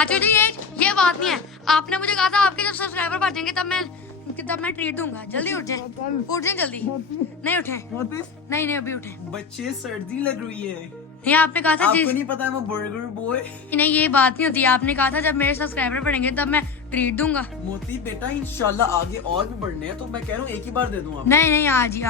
चाचू जी ये बात नहीं है, आपने मुझे कहा था आपके जब सब्सक्राइबर बढ़ जाएंगे तब मैं ट्रीट दूंगा। जल्दी उठ जाए जल्दी। नहीं उठे, नहीं अभी उठे। बच्चे सर्दी लग रही है। नहीं आपने कहा था आपको नहीं पता है मैं बर्गर बॉय। नहीं ये बात नहीं होती, आपने कहा था जब मेरे सब्सक्राइबर बढ़ेंगे तब मैं ट्रीट दूंगा। मोती बेटा इंशाल्लाह आगे और भी बढ़ने हैं, तो मैं कह रहा हूँ एक ही बार दे दूँ। नहीं आज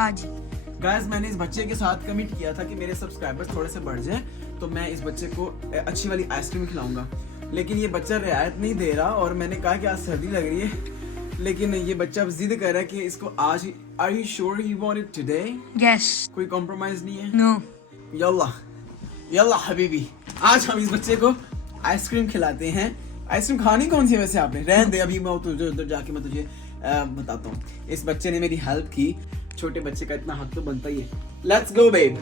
गाइस मैंने इस बच्चे के साथ कमिट किया था कि मेरे सब्सक्राइबर्स थोड़े से बढ़ जाएं तो मैं इस बच्चे को अच्छी वाली आइसक्रीम खिलाऊंगा, लेकिन ये बच्चा रियायत नहीं दे रहा और मैंने कहा कि आज सर्दी लग रही है, लेकिन ये बच्चा जिद कर रहा है कि इसको आज ही। Are you sure he want it today? Yes. कोई कॉम्प्रोमाइज नहीं है? नो। यल्ला हबीबी, आज हम इस बच्चे को आइसक्रीम खिलाते हैं। आइसक्रीम खानी कौन सी है वैसे आपने? रहने दे, अभी मैं तुझे उधर जाके मैं तुझे बताता हूँ। इस बच्चे ने मेरी हेल्प की, छोटे बच्चे का इतना हक तो बनता ही है। Let's go babe.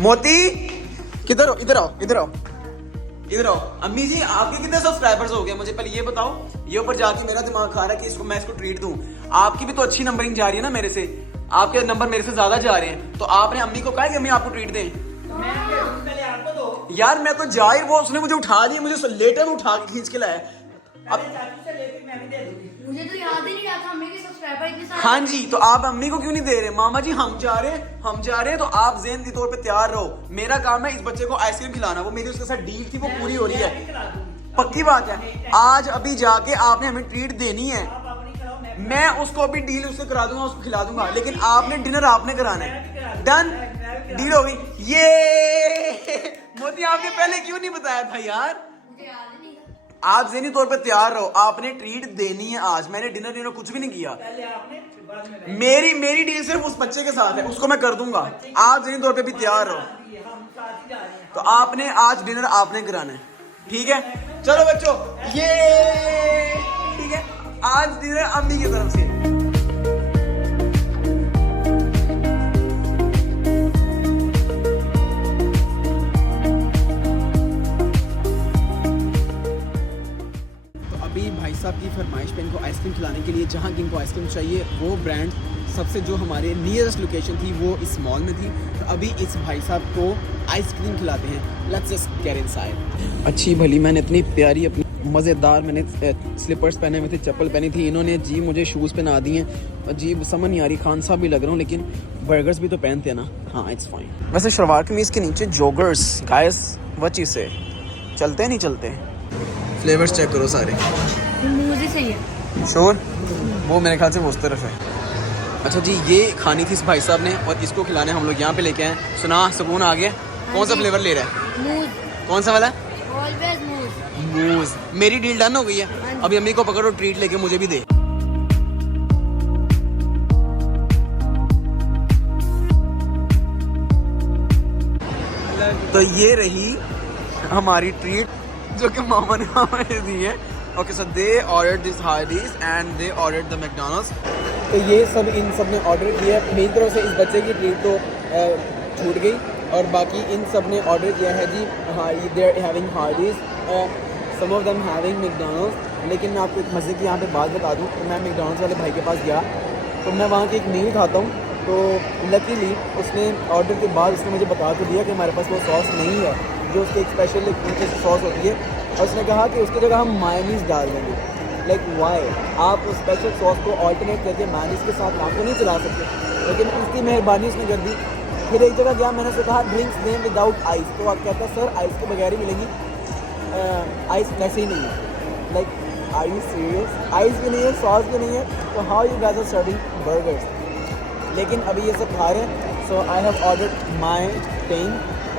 मोती किधर हो? इधर आओ। अम्मी जी आपके कितने सब्सक्राइबर्स हो गए मुझे पहले ये बताओ। ये ऊपर जाके मेरा दिमाग खा रहा है कि मैं इसको ट्रीट दूं। आपकी भी तो अच्छी नंबरिंग जा रही है ना मेरे से, आपके नंबर मेरे से ज्यादा जा रहे हैं, तो आपने अम्मी को कहा कि अम्मी आपको ट्रीट दें। पहले आपको दो। यार मैं तो जा ही, वो उसने मुझे उठा लिया, मुझे लेटर उठा के खींच के लाया। अब चाचू से लेके मैं भी दे दूंगी। मुझे तो याद ही नहीं रहा था मेरे सब्सक्राइबर इतने सारे। हाँ जी, तो आप अम्मी को क्यों नहीं दे रहे? मामा जी हम जा रहे हैं, तो आप ज़हन के तौर पे तैयार रहो। मेरा काम है इस बच्चे को आइसक्रीम खिलाना, वो मेरी उसके साथ डील थी वो पूरी हो रही है। पक्की बात है, आज अभी जाके आपने हमें ट्रीट देनी है। मैं उसको अभी डील उससे करा दूंगा, उसको खिला दूंगा, लेकिन आपने डिनर आपने कराना है। डन, डील हो गई। ये मोती आपने पहले क्यों नहीं बताया था यार? मुझे याद ही नहीं था। आप ज़हनी तौर पे तैयार रहो, आपने ट्रीट देनी है आज। मैंने डिनर कुछ भी नहीं किया। पहले आपने बाद में मेरी डील सिर्फ उस बच्चे के साथ है, उसको मैं कर दूंगा। आप ज़हनी तौर पे भी तैयार रहो। हम साथ ही जा रहे हैं। तो आपने आज डिनर आपने कराना है, ठीक है? चलो बच्चों, ये ठीक है, आज डिनर अम्मी की तरफ से। तो अभी भाई साहब की फरमाइश पे इनको आइसक्रीम खिलाने के लिए, जहाँ की इनको आइसक्रीम चाहिए वो ब्रांड सबसे जो हमारे नियरेस्ट लोकेशन थी वो इस मॉल में थी। तो अभी इस भाई साहब को आइसक्रीम खिलाते हैं। Let's just get inside. अच्छी भली मैंने इतनी प्यारी अपनी मज़ेदार मैंने स्लीपर्स पहने हुए थे, चप्पल पहनी थी, इन्होंने जी मुझे शूज़ पहना दिए। अजीब समझ नहीं आ रही, खान साहब भी लग रहा हूँ, लेकिन बर्गर्स भी तो पहनते हैं ना। हाँ इट्स फाइन। वैसे शलवार कमीज़ के नीचे जॉगर्स, गाइस वो चीज़ से चलते नहीं चलते। फ्लेवर्स चेक करो सारे। मुझे सही है। श्योर? वो मेरे ख्याल से वो उस तरफ है। अच्छा जी, ये खानी थी इस भाई साहब ने और इसको खिलाने हम लोग यहाँ पे लेके आए। सुना सुकून आ गया। कौन सा फ्लेवर ले रहा है? मूज। कौन सा वाला? ऑलवेज मूज। मूज। मेरी डील डन हो गई है। अभी अम्मी को पकड़ो, ट्रीट लेके मुझे भी दे। तो ये रही हमारी ट्रीट जो कि मामा ने हमें दी है। Okay so they ordered this Hardy's and they ordered the McDonald's. तो ये सब इन सब ने ऑर्डर किया है। मेरी तरफ से इस बच्चे की ट्रीट तो छूट गई और बाकी इन सब ने ऑर्डर किया है जी। हाँ they are having Hardee's, some of them having McDonald's. लेकिन मैं आपको एक मज़े की यहाँ पे बात बता दूँ, तो मैं मैकडॉनल्ड्स वाले भाई के पास गया तो मैं वहाँ की एक मील खाता हूँ, तो लकीली उसने ऑर्डर के बाद उसने मुझे बता तो दिया कि हमारे पास वो सॉस नहीं है जो उसकी एक स्पेशल सॉस होती है, और उसने कहा कि उसकी जगह हम मायोनीज़ डाल देंगे। Like why? आप उस स्पेशल सॉस को ऑल्टरनेट करके मायोनीज़ के साथ काम को नहीं चला सकते, लेकिन उसकी मेहरबानी उसने कर दी। फिर एक जगह गया, मैंने उससे कहा ड्रिंक्स दें विदाउट आइस, तो आप कहता है सर आइस के बगैर ही मिलेंगी, आइस वैसे ही नहीं है। Like are you serious? Ice भी नहीं है, सॉस भी नहीं है, तो how you guys are serving burgers? लेकिन अभी ये सब खा रहे हैं। So I have ordered my thing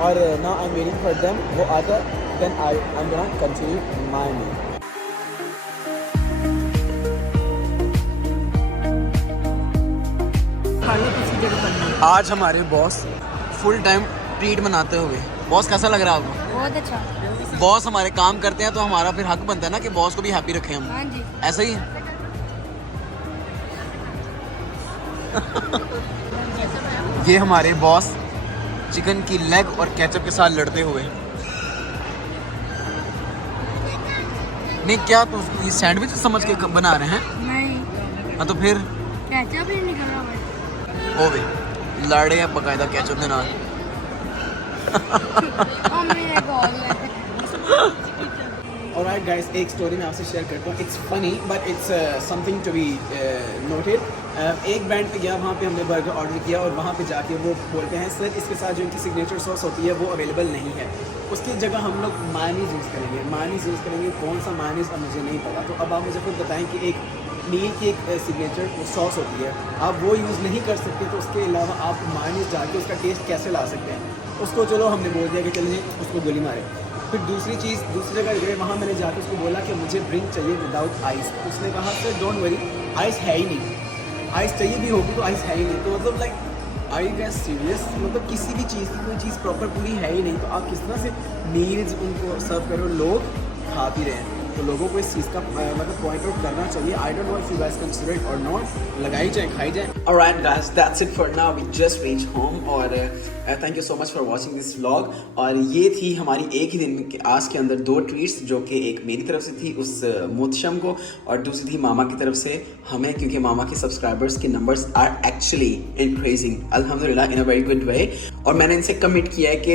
और now I am waiting for them. वो आता then I am gonna continue my meal. आज हमारे बॉस फुल टाइम ट्रीट मनाते हुए। बॉस कैसा लग रहा है आपको? बहुत अच्छा। बॉस हमारे काम करते हैं तो हमारा फिर हक बनता है ना कि बॉस को भी हैप्पी रखें हम। हाँ जी। ऐसा ही है। ये हमारे बॉस चिकन की लेग और केचप के साथ लड़ते हुए। नहीं क्या तो ये सैंडविच समझ के बना रहे हैं? नहीं। हाँ तो फिर केचप ही निकल रहा है। ओ वे लड़े हैं बकायदा केचप के नाल। Alright guys, एक स्टोरी मैं आपसे शेयर करता हूँ. It's funny but it's something to be noted. एक बैंड पे गया, वहाँ पे हमने बर्गर ऑर्डर किया और वहाँ पे जाके वो बोलते हैं सर इसके साथ जो इनकी सिग्नेचर सॉस होती है वो अवेलेबल नहीं है. उसकी जगह हम लोग मायनीज़ यूज़ करेंगे. मायनीज़ यूज़ करेंगे, कौन सा मायनीज़ अब मुझे नहीं पता. तो अब आप मुझे खुद बताएं कि एक मील की एक सिग्नेचर सॉस होती है, आप वो यूज़ नहीं कर सकते तो उसके अलावा आप मायनीज़ डाल के उसका टेस्ट कैसे ला सकते हैं. उसको चलो हमने बोल दिया कि चलिए उसको गोली मारे. फिर दूसरी चीज़, दूसरी जगह गए, वहाँ मैंने जाकर उसको बोला कि मुझे ड्रिंक चाहिए विदाउट आइस. उसने कहा सर डोंट वरी, आइस है ही नहीं. आइस चाहिए भी होगी तो आइस है ही नहीं. तो मतलब like are you guys serious? मतलब किसी भी चीज़ की कोई चीज़ प्रॉपर पूरी है ही नहीं तो आप किस तरह से मील्स उनको सर्व करो, लोग खा भी रहे हैं. तो लोगों को इस चीज़ का मतलब पॉइंट आउट करना चाहिए. I don't know if you guys consider it or not. लगाई जाए, खाई जाए. Alright guys, that's it for now. We just reach home और thank you so much for watching this vlog. और ये थी हमारी एक ही दिन के आज के अंदर 2 ट्वीट्स, जो कि एक मेरी तरफ से थी उस मोहतशम को और दूसरी थी मामा की तरफ से हमें, क्योंकि मामा के सब्सक्राइबर्स के नंबर्स आर एक्चुअली इंक्रीजिंग अल्हम्दुलिल्लाह इन अ वेरी गुड वे. और मैंने इनसे कमिट किया है कि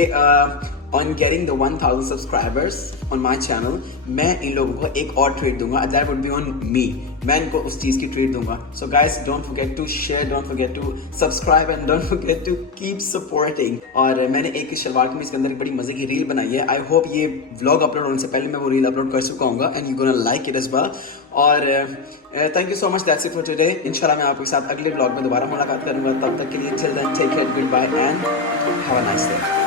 on getting the 1000 subscribers on my channel, मैं इन लोगों को एक और ट्रीट दूंगा. that would be on me. मैं इनको उस चीज़ की ट्रीट दूंगा. so guys, don't forget to share, don't forget to subscribe and don't forget to keep supporting. और मैंने एक शलवार कमीज के अंदर एक बड़ी मजे की रील बनाई है. आई होप ये व्लॉग अपलोड होने से पहले मैं वो रील अपलोड कर चुका हूँ and you gonna like it as well. और thank you so much. That's it for today. इंशाल्लाह मैं आपके साथ अगले व्लॉग में दोबारा मुलाकात करूंगा. तब तक के लिए till then take care, goodbye and have a nice day.